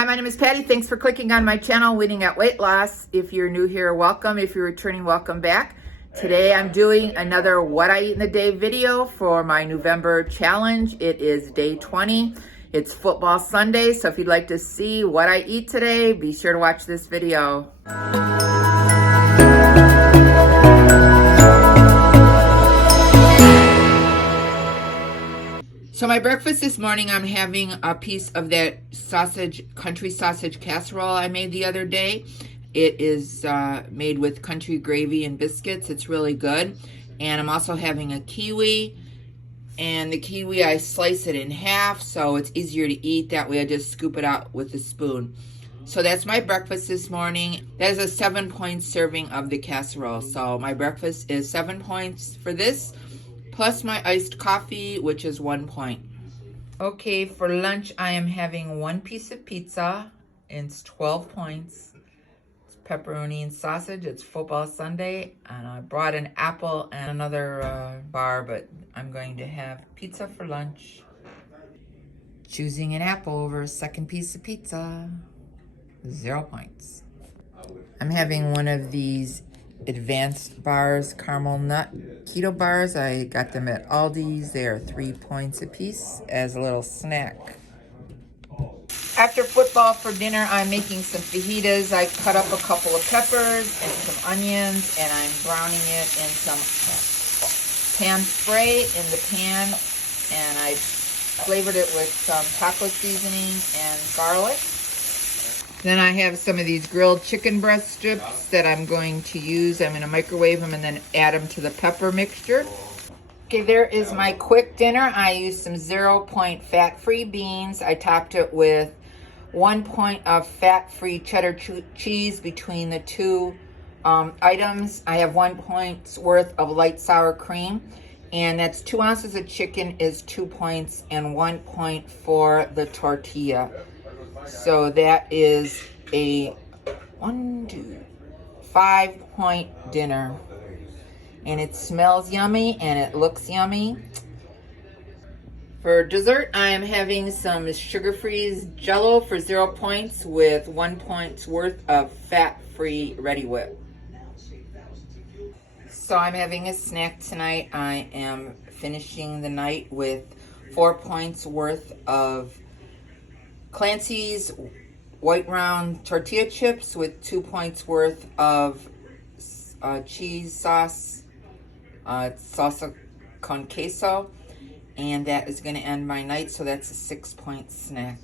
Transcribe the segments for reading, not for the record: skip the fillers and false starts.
Hi, my name is Patty. Thanks for clicking on my channel, Winning at Weight Loss. If you're new here, welcome. If you're returning, welcome back. Today I'm doing another What I Eat in a Day video for my November challenge. It is day 20. It's football Sunday, so if you'd like to see what I eat today, be sure to watch this video. So my breakfast this morning, I'm having a piece of that country sausage casserole I made the other day. It is made with country gravy and biscuits. It's really good. And I'm also having a kiwi. And the kiwi, I slice it in half so it's easier to eat. That way I just scoop it out with a spoon. So that's my breakfast this morning. That is a 7-point serving of the casserole. So my breakfast is 7 points for this, plus my iced coffee, which is 1 point. Okay, for lunch, I am having 1 piece of pizza. It's 12 points. It's pepperoni and sausage. It's football Sunday. And I brought an apple and another bar, but I'm going to have pizza for lunch. Choosing an apple over a second piece of pizza. 0 points. I'm having one of these advanced bars, caramel nut keto bars. I got them at Aldi's. They are 3 points a piece as a little snack. After football for dinner, I'm making some fajitas. I cut up a couple of peppers and some onions, and I'm browning it in some pan spray in the pan, and I flavored it with some taco seasoning and garlic. Then I have some of these grilled chicken breast strips that I'm going to use. I'm going to microwave them and then add them to the pepper mixture. Okay, there is my quick dinner. I used some 0-point fat-free beans. I topped it with 1 point of fat-free cheddar cheese between the two items. I have 1 point's worth of light sour cream. And that's 2 ounces of chicken is 2 points and 1 point for the tortilla. So that is a 5-point dinner. And it smells yummy and it looks yummy. For dessert, I am having some sugar-free Jell-O for 0 points with 1 point's worth of fat-free Reddi-wip. So I'm having a snack tonight. I am finishing the night with 4 points worth of Clancy's white round tortilla chips with 2 points worth of cheese sauce, salsa con queso, and that is going to end my night, so that's a 6-point snack.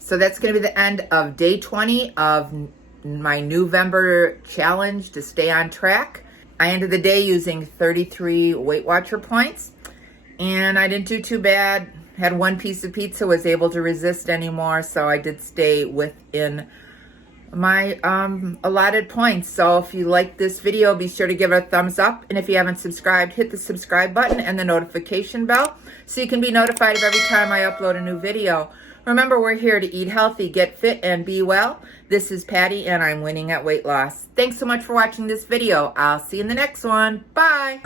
So that's going to be the end of day 20 of my NEWvember challenge to stay on track. I ended the day using 33 Weight Watcher points, and I didn't do too bad. Had 1 piece of pizza, was able to resist anymore, so I did stay within my allotted points. So if you like this video, be sure to give it a thumbs up, and if you haven't subscribed, hit the subscribe button and the notification bell so you can be notified of every time I upload a new video. Remember, we're here to eat healthy, get fit, and be well. This is Patty, and I'm winning at weight loss. Thanks so much for watching this video. I'll see you in the next one. Bye.